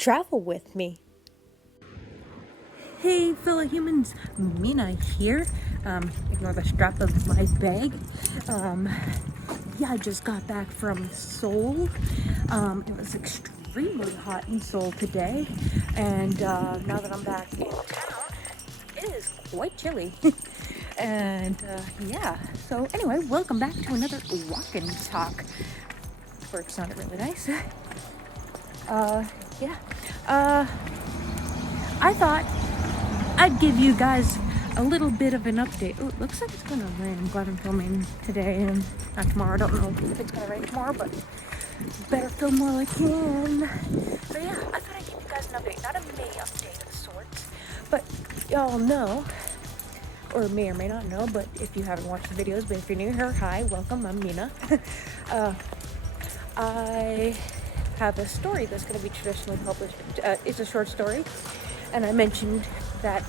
travel with me. Hey fellow humans, Mina here. Ignore the strap of my bag. I just got back from Seoul. It was extremely hot in Seoul today, and now that I'm back in town, it is quite chilly. And so anyway, welcome back to another walk and talk. Work sounded really nice. I thought I'd give you guys a little bit of an update. Oh, it looks like it's gonna rain. I'm glad I'm filming today and not tomorrow. I don't know if it's gonna rain tomorrow, but better film while I can. But yeah, I thought I'd give you guys an update. Not a May update of sorts, but y'all know, or may or may not know, but if you haven't watched the videos, but if you're new here, hi, welcome, I'm Mina. I have a story that's going to be traditionally published. It's a short story, and I mentioned that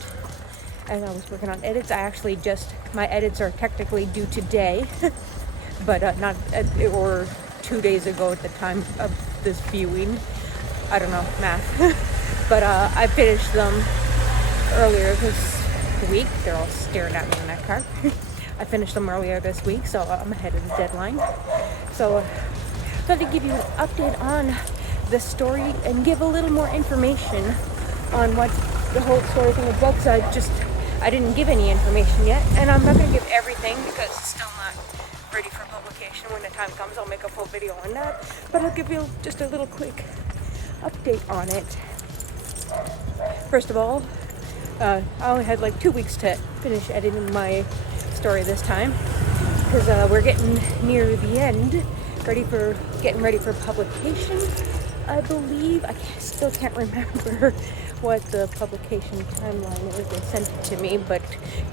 as I was working on edits, my edits are technically due today, but not, or 2 days ago at the time of this viewing. I don't know, math. But I finished them earlier this week. They're all staring at me in that car. I finished them earlier this week, so I'm ahead of the deadline. So I thought to give you an update on the story and give a little more information on what the whole story thing is about, because I didn't give any information yet, and I'm not going to give everything because it's still not ready for publication. When the time comes, I'll make a full video on that, but I'll give you just a little quick update on it. First of all, I only had like 2 weeks to finish editing my story this time, because we're getting near the end, getting ready for publication, I believe. I still can't remember what the publication timeline is. They sent it to me, but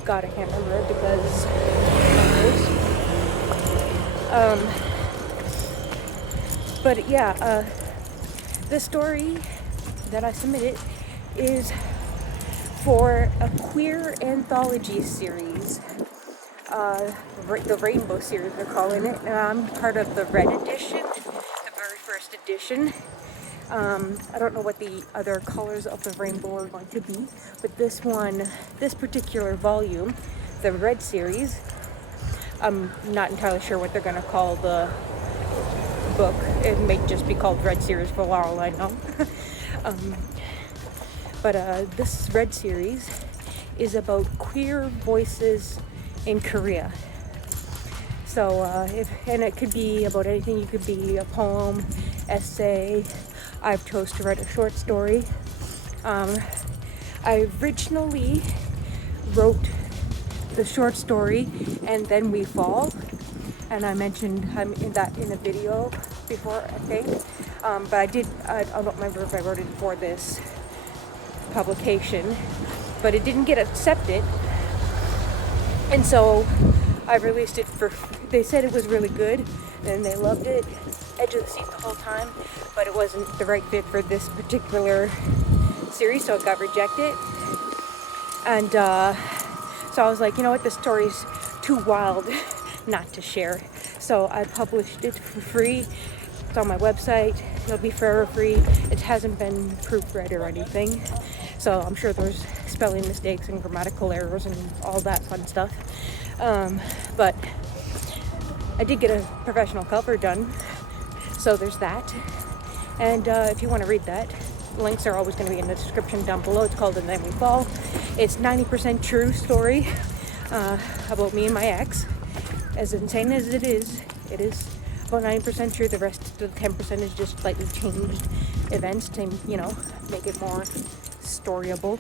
God, I can't remember it because the story that I submitted is for a queer anthology series. The Rainbow series, they're calling it. I'm part of the Red edition, the very first edition. I don't know what the other colors of the rainbow are going to be, but this particular volume, the Red series, I'm not entirely sure what they're going to call the book. It may just be called Red series for all I know. But this Red series is about queer voices in Korea. So, and it could be about anything. You could be a poem, essay. I've chose to write a short story. I originally wrote the short story and then We Fall, and I mentioned that in a video before, I think. But I don't remember if I wrote it for this publication, but it didn't get accepted, and so I released it they said it was really good and they loved it, edge of the seat the whole time, but it wasn't the right fit for this particular series, so it got rejected. And so I was like, you know what, this story's too wild not to share, so I published it for free. It's on my website. It'll be forever free. It hasn't been proofread or anything, so I'm sure there's spelling mistakes and grammatical errors and all that fun stuff. But I did get a professional cover done, so there's that. And if you want to read that, links are always going to be in the description down below. It's called And Then We Fall. It's 90% true story about me and my ex. As insane as it is about 90% true. The rest of the 10% is just slightly changed events to, make it more storyable.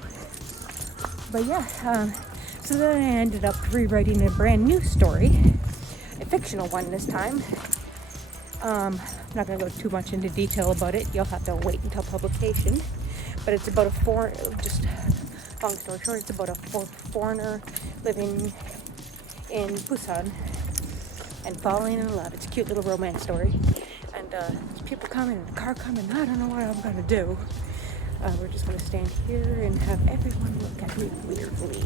But yeah, so then I ended up rewriting a brand new story, a fictional one this time. I'm not going to go too much into detail about it. You'll have to wait until publication. But it's about long story short, it's about a foreigner living in Busan and falling in love. It's a cute little romance story. And there's people coming and a car coming. I don't know what I'm going to do. We're just going to stand here and have everyone look at me weirdly.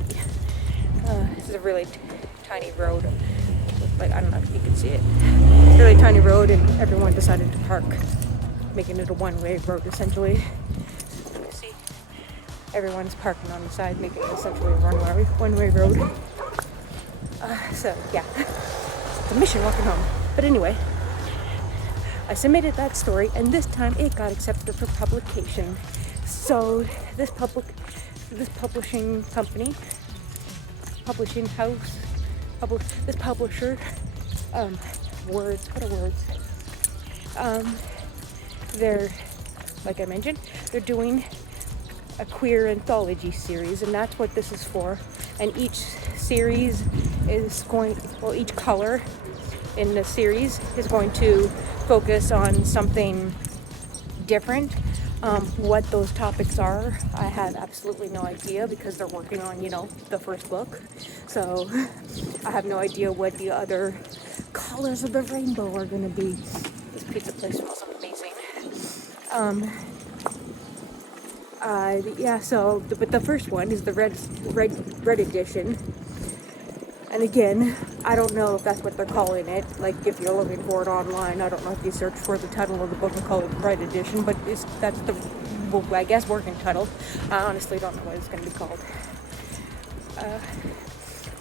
This is a really tiny road. Like, I don't know if you can see it. It's a really tiny road, and everyone decided to park, making it a one-way road essentially. everyone's parking on the side, making it essentially a one-way road. So yeah, it's a mission walking home. But anyway, I submitted that story, and this time it got accepted for publication. So this publishing company, publishing house, this publisher, words, what are words? They're, like I mentioned, they're doing a queer anthology series, and that's what this is for. And each series is each color in the series is going to focus on something different. What those topics are, I have absolutely no idea, because they're working on, the first book. So I have no idea what the other colors of the rainbow are going to be. This pizza place smells amazing. But the first one is the red edition. And again, I don't know if that's what they're calling it. Like, if you're looking for it online, I don't know if you search for the title of the book and call it red edition, but that's the, I guess, working title. I honestly don't know what it's going to be called.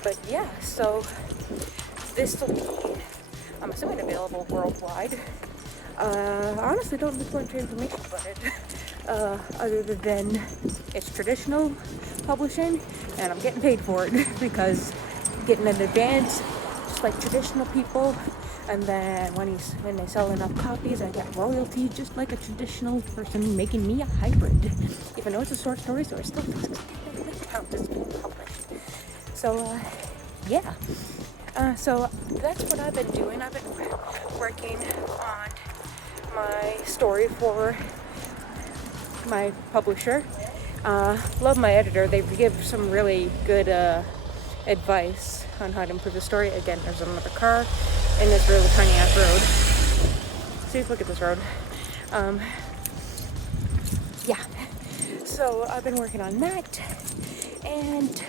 But yeah, so this will be, I'm assuming, available worldwide. I honestly don't look much information about it, other than it's traditional publishing, and I'm getting paid for it, because getting in advance, just like traditional people, and then when they sell enough copies, I get royalty, just like a traditional person, making me a hybrid. Even though it's a short story, so it still technically counts as being published. So yeah. So that's what I've been doing. I've been working on my story for my publisher. Love my editor. They give some really good advice on how to improve the story. Again, there's another car in this really tiny ass road. See, look at this road. Yeah. So I've been working on that, and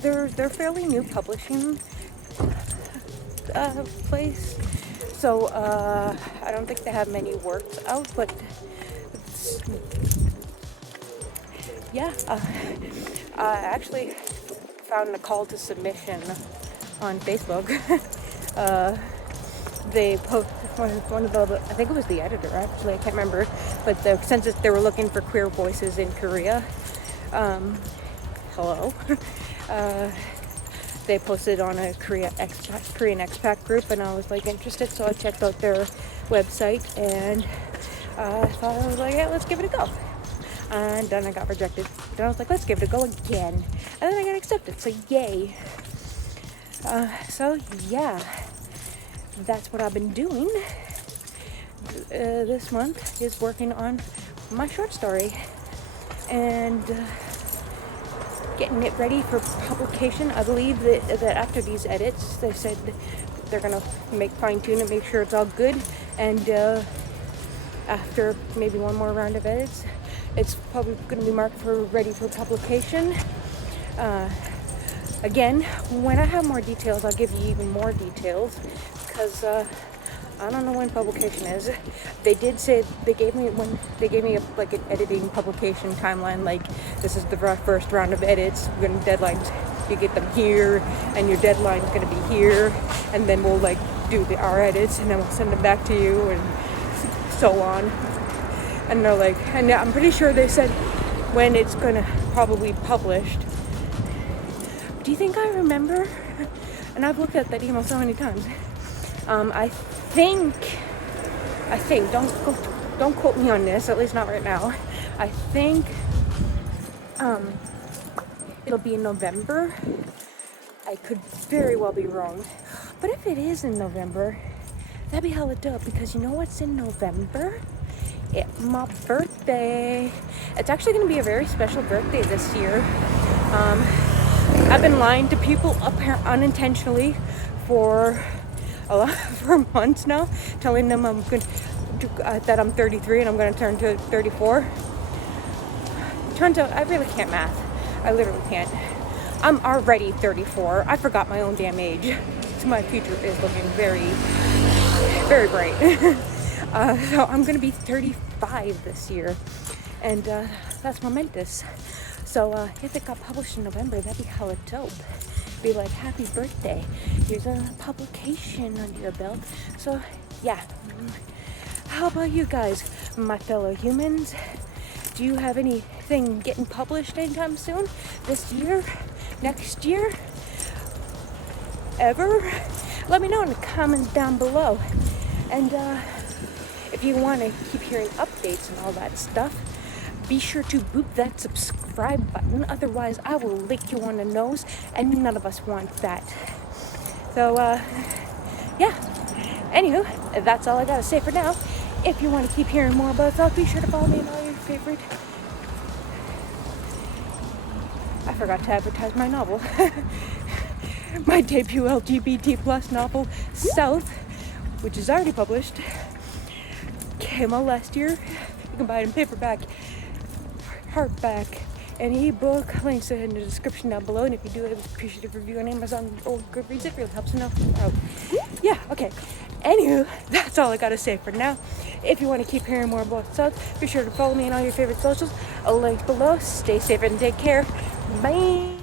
they're fairly new publishing place. So I don't think they have many works out, but yeah. I actually found a call to submission on Facebook. They post one of the, I think it was the editor, actually, I can't remember, but the census, they were looking for queer voices in Korea. Hello. They posted on a Korean expat group, and I was like interested, so I checked out their website, and I was like, yeah, let's give it a go. And then I got rejected. Then I was like, let's give it a go again. And then I got accepted, so yay. So yeah, that's what I've been doing. This month is working on my short story and getting it ready for publication. I believe that after these edits, they said they're gonna fine tune it, make sure it's all good, and after maybe one more round of edits, it's probably going to be marked for ready for publication. Again, when I have more details, I'll give you even more details, because I don't know when publication is. They did say they gave me an editing publication timeline. Like, this is the first round of edits. We're going to deadlines. You get them here, and your deadline's going to be here, and then we'll do our edits, and then we'll send them back to you, and so on. And they're like, and I'm pretty sure they said when it's gonna probably be published. Do you think I remember? And I've looked at that email so many times. I think, don't quote me on this, at least not right now. I think it'll be in November. I could very well be wrong. But if it is in November, that'd be hella dope, because you know what's in November? It's my birthday. It's actually going to be a very special birthday this year. I've been lying to people unintentionally for months now, telling them that I'm 33 and I'm going to turn to 34. Turns out I really can't math. I literally can't. I'm already 34. I forgot my own damn age. So my future is looking very, very bright. So I'm going to be 35 this year. And That's momentous. So if it got published in November, that'd be hella dope. Be like, happy birthday. Here's a publication under your belt. So yeah. How about you guys, my fellow humans? Do you have anything getting published anytime soon? This year? Next year? Ever? Let me know in the comments down below. And if you want to keep hearing updates and all that stuff, be sure to boop that subscribe button. Otherwise, I will lick you on the nose, and none of us want that. So, yeah. Anywho, that's all I gotta say for now. If you want to keep hearing more about stuff, be sure to follow me on all your favorite... I forgot to advertise my novel. My debut LGBT plus novel, South, which is already published, came out last year. You can buy it in paperback, hardback, and ebook. Links are in the description down below. And if you do, I would appreciate a review on Amazon or Goodreads. It really helps enough out. Yeah, okay. Anywho, that's all I gotta say for now. If you want to keep hearing more about South, be sure to follow me on all your favorite socials. A link below. Stay safe and take care. Bye.